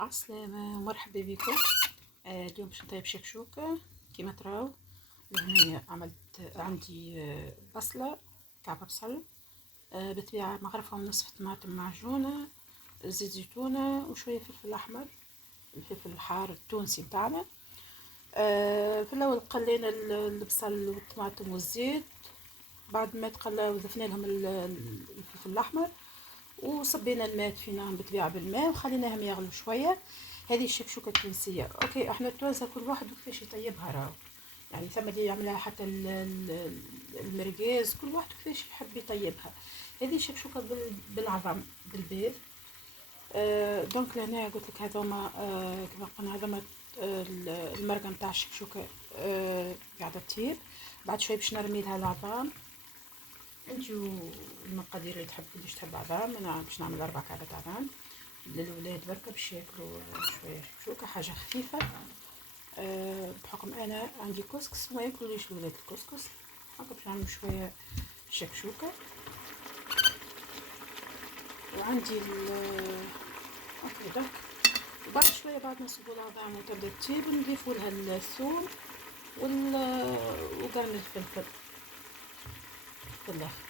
عسلامة ومرحبا بكم. اليوم باش نطيب شكشوكة كيما تراو. لهنا عملت عندي بصلة، كعب بصل، بالطبيعة مغرفة ونصف طماطم معجونة، زيت زيتونة وشوية فلفل أحمر، الفلفل الحار التونسي متاعنا. في الأول قلينا البصل والطماطم والزيت، بعد ما تقلى وضفنا لهم الفلفل الأحمر وصبينا الماء فينا بالطبيعة بالماء وخليناهم يغلوا شوية. هذه الشكشوكة التونسية. اوكي احنا التوانسة كل واحد كيفاش يطيبها راهو، يعني ثم اللي يعملها حتى المرقاز، كل واحد كيفاش يحب يطيبها. هذه الشكشوكة بالعظم بالبيض. دونك لهنا قلت لك هذوما كما قلنا هذوما المرقة نتاع الشكشوكة قاعدة تطيب. بعد شوي باش نرمي لها العظام. انتو المقادير اللي تحب قداش تحب عظام، انا باش نعمل 4 كعبات عظام للولاد بركة باش ياكلوا شويه شكشوكه حاجه خفيفه. بحكم انا عندي كسكس وما ياكلوليش الولاد الكسكس، هكا باش نعمل شويه شكشوكه. وعندي اوكي دونك وبعد شويه بعد ما نصبوا العظام وتبدا تطيب نضيفوا لها الثوم وقرن الفلفل في الاخر.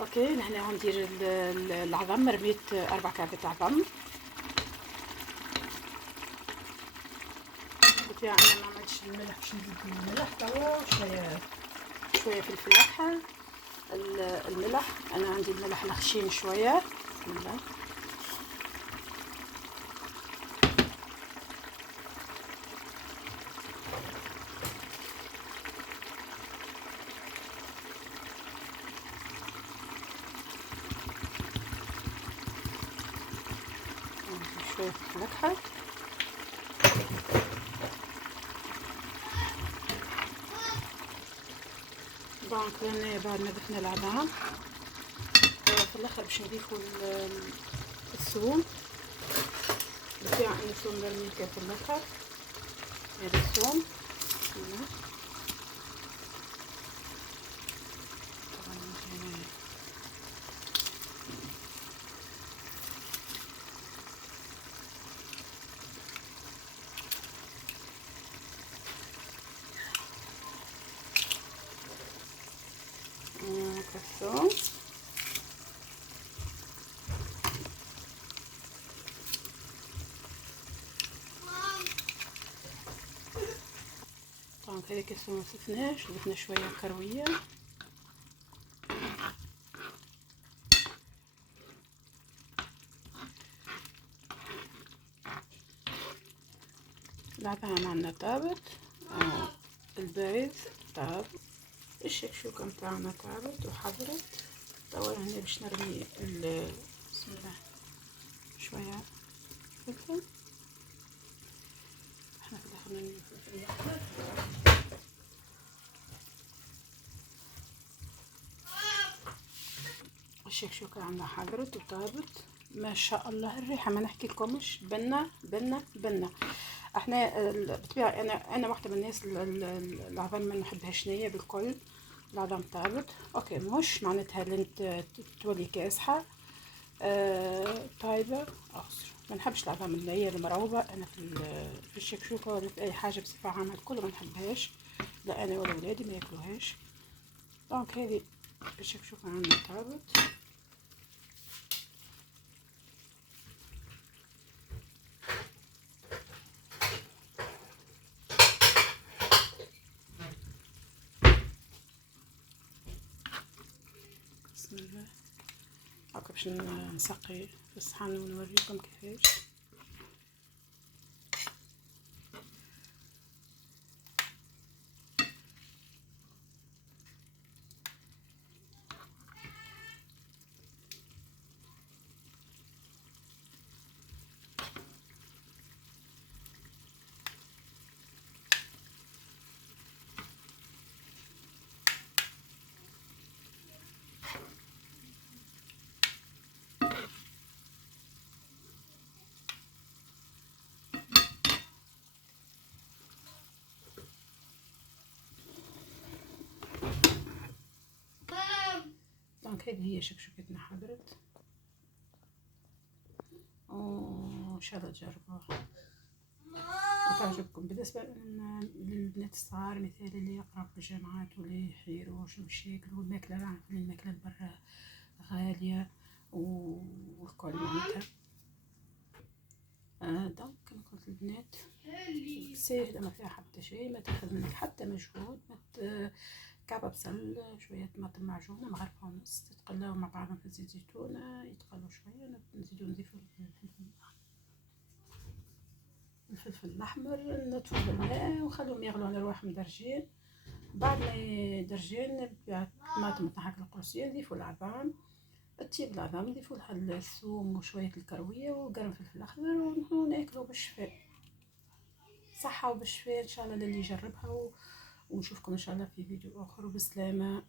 اوكي هنا غندير العظم، رميت 4 كعبات عظم. بالطبيعة انا ما عملتش الملح باش نزيد الملح توا، شويه فلفل احمر، الملح انا عندي الملح الخشين شويه. الملح شويه فلفل احمر. دونك هنا بعد ما ضفنا العظام في الاخر باش نضيفوا الثوم. بالطبيعة ان الثوم نرميه في الاخر. هذا الثوم الثوم. دونك هذيك الثوم مصفناش، ضفنا شويه كرويه. العظام عندنا طابت، البيض طاب، الشكشوكه متاعنا طابت وحضرت. توا هنا باش نرمي بسم الله شويه فلفل. احنا في الاخر نرمي الفلفل الاحمر. الشكشوكه عندنا حضرت وطابت ما شاء الله. الريحه ما نحكي لكمش، بنه بنه بنه. احنا بالطبيعه انا واحده من الناس العظام ما نحبهاش نيه بالكل. العظام طابت اوكي، مش معناتها انت تولي كاسحه طايبه اخسر. ما نحبش العظام النيه المروبه. انا في الشكشوكه ولا في اي حاجه بصفه عامه الكل ما نحبهاش، لا انا ولا ولادي ما ياكلوهاش. دونك هذه الشكشوكه عندنا طابت. بسم الله. هاكا باش نسقي في الصحن ونوريكم كيفاش. دونك هذه هي شكشوكتنا حضرت. شاء الله تجربوها وتعجبكم. بالنسبة للبنات الصغار مثال اللي يقراو في الجامعات واللي يحيروش مشاكل والماكلة عارفين الماكلة برا غالية والكل معناتها. دونك كما قلت البنات ساهلة ما فيها حتى شيء، ما تاخذ منك حتى مجهود. كعبة بصل، شوية طماطم معجونة مغرفة ونص، تتقلاو مع بعضهم في زيت زيتون، يتقلوا شوية، نضيفو الفلفل الأحمر، نطفو بالماء ونخليهم يغلوا على رواحهم درجين. بعد ما درجين الطماطم تاعك القرصية نضيفو العظام، تطيب العظام نضيفو لها الثوم وشوية الكروية وقرن فلفل أخضر وناكلو بالشفاء. صحة وبالشفاء إن شاء الله للي يجربها، ونشوفكم إن شاء الله في فيديو آخر وبسلامة.